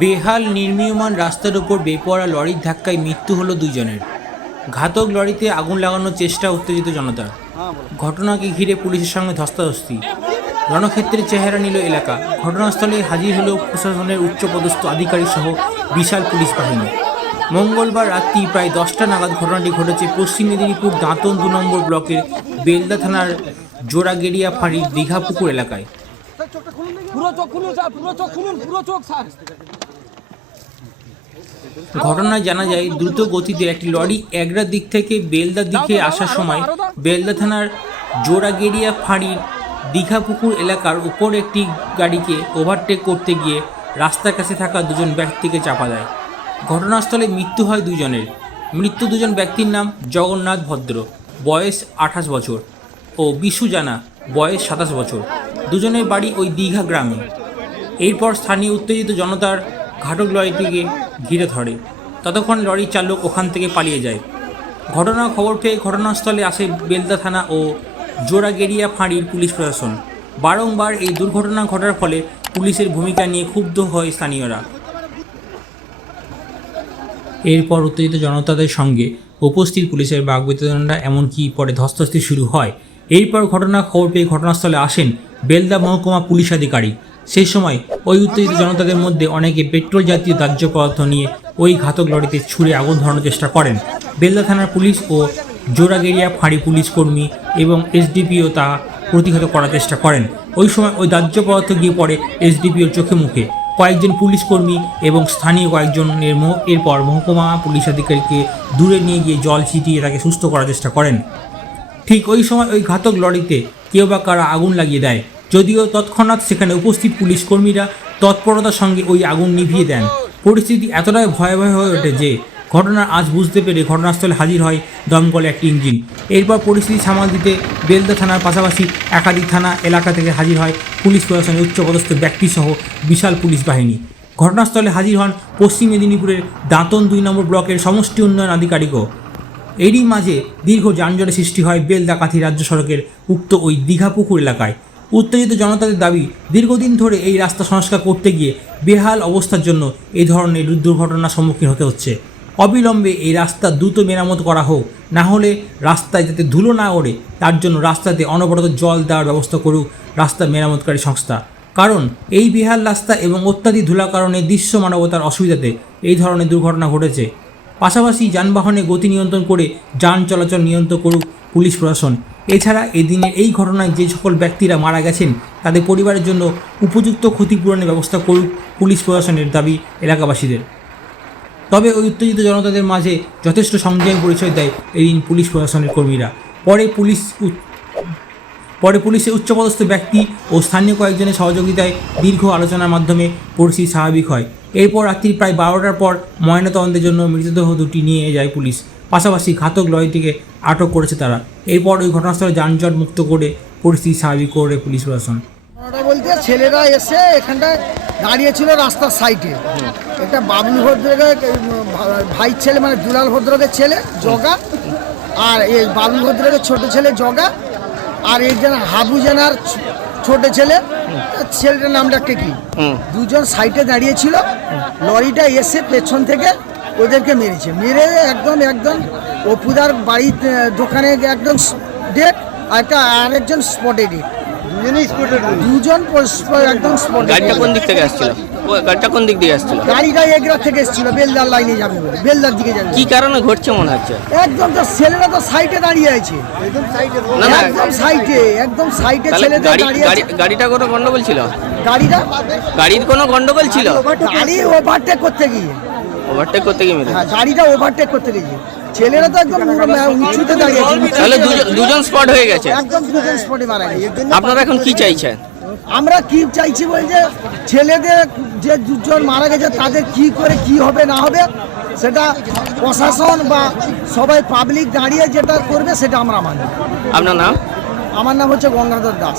বেহাল নির্মীয়মান রাস্তার ওপর বেপরোয়া লরির ধাক্কায় মৃত্যু হলো দুইজনের। ঘাতক লরিতে আগুন লাগানোর চেষ্টা উত্তেজিত জনতার। ঘটনাকে ঘিরে পুলিশের সঙ্গে ধস্তাধস্তি। রণক্ষেত্রের চেহারা নিল এলাকা। ঘটনাস্থলে হাজির হলো প্রশাসনের উচ্চপদস্থ আধিকারিক সহ বিশাল পুলিশ বাহিনী। মঙ্গলবার রাত্রি প্রায় 10টা নাগাদ ঘটনাটি ঘটেছে পশ্চিম মেদিনীপুর দাঁতন 2 নম্বর ব্লকের বেলদা থানার জোড়াগেড়িয়া ফাঁড়ির দীঘাপুকুর এলাকায়। ঘটনায় জানা যায়, দ্রুত গতিতে একটি লরি এগরার দিক থেকে বেলদার দিকে আসার সময় বেলদা থানার জোড়াগেড়িয়া ফাঁড়ির দীঘাপুকুর এলাকার উপর একটি গাড়িকে ওভারটেক করতে গিয়ে রাস্তার কাছে থাকা দুজন ব্যক্তিকে চাপা দেয়। ঘটনাস্থলে মৃত্যু হয় দুজনের। মৃত্যু দুজন ব্যক্তির নাম জগন্নাথ ভদ্র, বয়স 28 বছর, ও বিশু জানা, বয়স 27 বছর। দুজনের বাড়ি ওই দীঘা গ্রামে। এরপর স্থানীয় উত্তেজিত জনতার ঘাতক লরিটিকে ঘিরে ধরে। ততক্ষণ লরির চালক ওখান থেকে পালিয়ে যায়। ঘটনার খবর পেয়ে ঘটনাস্থলে আসে বেলদা থানা ও জোড়াগেড়িয়া ফাঁড়ির পুলিশ প্রশাসন। বারংবার এই দুর্ঘটনা ঘটার ফলে পুলিশের ভূমিকা নিয়ে ক্ষুব্ধ হয় স্থানীয়রা। এরপর উত্তেজিত জনতাদের সঙ্গে উপস্থিত পুলিশের বাকবিতণ্ডা, এমনকি পরে ধস্তাধস্তি শুরু হয়। এরপর ঘটনার খবর পেয়ে ঘটনাস্থলে আসেন বেলদা মহকুমা পুলিশ আধিকারিক। সেই সময় ওই উত্তেজিত জনতাদের মধ্যে অনেকে পেট্রোল জাতীয় দাহ্য পদার্থ নিয়ে ওই ঘাতক লরিতে ছুঁড়ে আগুন ধরানোর চেষ্টা করেন। বেলদা থানার পুলিশ ও জোড়াগেড়িয়া ফাঁড়ি পুলিশ কর্মী এবং এসডিপিও তা প্রতিহত করার চেষ্টা করেন। ওই সময় ওই দাহ্য পদার্থ গিয়ে পড়ে এসডিপিওর চোখে মুখে। কয়েকজন পুলিশ কর্মী এবং স্থানীয় কয়েকজনের এরপর মহকুমা পুলিশ আধিকারিককে দূরে নিয়ে গিয়ে জল ছিটিয়ে তাকে সুস্থ করার চেষ্টা করেন। ঠিক ওই সময় ওই ঘাতক লরিতে কেউ বা কারা আগুন লাগিয়ে দেয়, যদিও তৎক্ষণাৎ সেখানে উপস্থিত পুলিশ কর্মীরা তৎপরতার সঙ্গে ওই আগুন নিভিয়ে দেন। পরিস্থিতি এতটাই ভয়াবহ হয়ে ওঠে যে ঘটনার আজ বুঝতে পেরে ঘটনাস্থলে হাজির হয় দমকল একটি ইঞ্জিন। এরপর পরিস্থিতি সামাল দিতে বেলদা থানার পাশাপাশি একাধিক থানা এলাকা থেকে হাজির হয় পুলিশ প্রশাসনের উচ্চপদস্থ ব্যক্তিসহ বিশাল পুলিশ বাহিনী। ঘটনাস্থলে হাজির হন পশ্চিম মেদিনীপুরের দাঁতন 2 নম্বর ব্লকের সমষ্টি উন্নয়ন আধিকারিকও। এরই মাঝে দীর্ঘ যানজটের সৃষ্টি হয় বেলদা কাঁথি রাজ্য সড়কের উক্ত ওই দীঘাপুকুর এলাকায়। উত্তেজিত জনতাদের দাবি, দীর্ঘদিন ধরে এই রাস্তা সংস্কার করতে গিয়ে বেহাল অবস্থার জন্য এই ধরনের দুর্ঘটনার সম্মুখীন হতে হচ্ছে। অবিলম্বে এই রাস্তা দ্রুত মেরামত করা হোক, না হলে রাস্তায় যাতে ধুলো না ওড়ে তার জন্য রাস্তাতে অনবরত জল দেওয়ার ব্যবস্থা করুক রাস্তা মেরামতকারী সংস্থা। কারণ এই বেহাল রাস্তা এবং অত্যাধিক ধুলার কারণে দৃশ্য মানবতার অসুবিধাতে এই ধরনের দুর্ঘটনা ঘটেছে। পাশাপাশি যানবাহনে গতি নিয়ন্ত্রণ করে যান চলাচল নিয়ন্ত্রণ করুক পুলিশ প্রশাসন। এছাড়া এদিনের এই ঘটনায় যে সকল ব্যক্তিরা মারা গেছেন তাদের পরিবারের জন্য উপযুক্ত ক্ষতিপূরণের ব্যবস্থা করুক পুলিশ প্রশাসনের দাবি এলাকাবাসীদের। তবে ওই উত্তেজিত জনতাদের মাঝে যথেষ্ট সংযম পরিচয় দেয় এদিন পুলিশ প্রশাসনের কর্মীরা। পরে পুলিশের উচ্চপদস্থ ব্যক্তি ও স্থানীয় কয়েকজনের সহযোগিতায় দীর্ঘ আলোচনার মাধ্যমে পরিস্থিতি স্বাভাবিক হয়। এরপর রাত্রি প্রায় 12টার পর ময়নাতদন্তের জন্য মৃতদেহ দুটি নিয়ে যায় পুলিশ। পাশাপাশি ঘাতক লরিটিকে আটক করেছে তারা। এরপর ওই ঘটনাস্থলে যানজট মুক্ত করে পরিস্থিতি স্বাভাবিক করে পুলিশ প্রশাসন। বলতে ছেলেরা এসে এখানটায় দাঁড়িয়েছিল রাস্তার সাইডে। একটা বাবলু ভদ্রের ভাই ছেলে, মানে দুলাল ভদ্রের ছেলে জগা, আর এই বাবলু ভদ্রের ছোট ছেলে জগা, আর এই যেন হাবু জানার ছোট ছেলে, ছেলেটার নামটা কি, দুজন সাইডে দাঁড়িয়েছিল। লরিটা এসে পেছন থেকে ওদেরকে মেরেছে। মেরে একদম অপুদার বাড়ির দোকানে একদম ডেট, আরেকজন স্পটে ডেট। দুজন একদম স্পট। গাড়িটা কোন দিক থেকে আসছিল? গাড়িটা এগরা থেকে এসেছিল, বেলদার লাইনে যাবে, বেলদার দিকে যাবে। কি কারণে ঘটছে মনে হচ্ছে? একদম তো ছেলেরা তো সাইডে দাঁড়িয়ে আছে, একদম সাইডে ছেলেদের দাঁড়িয়ে আছে। গাড়িটা কোনো গন্ডগোল ছিল? গাড়ির কোনো গন্ডগোল ছিল? গাড়ি ওভারটেক করতে গিয়ে গাড়িটা ওভারটেক করতে গিয়ে ছেলেরা তো একদম উঁচুতে দাঁড়িয়ে আছে। তাহলে দুজন স্পট হয়ে গেছে, একদম দুজন স্পটে মারা গেছে। আপনারা এখন কি চাইছেন? আমরা কি চাইছি বলছে, ছেলেদের যে দুজন মারা গেছে তাদের কি করে কি হবে না হবে সেটা প্রশাসন বা সবাই পাবলিক দাঁড়িয়ে যেটা করবে সেটা আমরা মানি। আপনার নাম? আমার নাম হচ্ছে গঙ্গাধর দাস।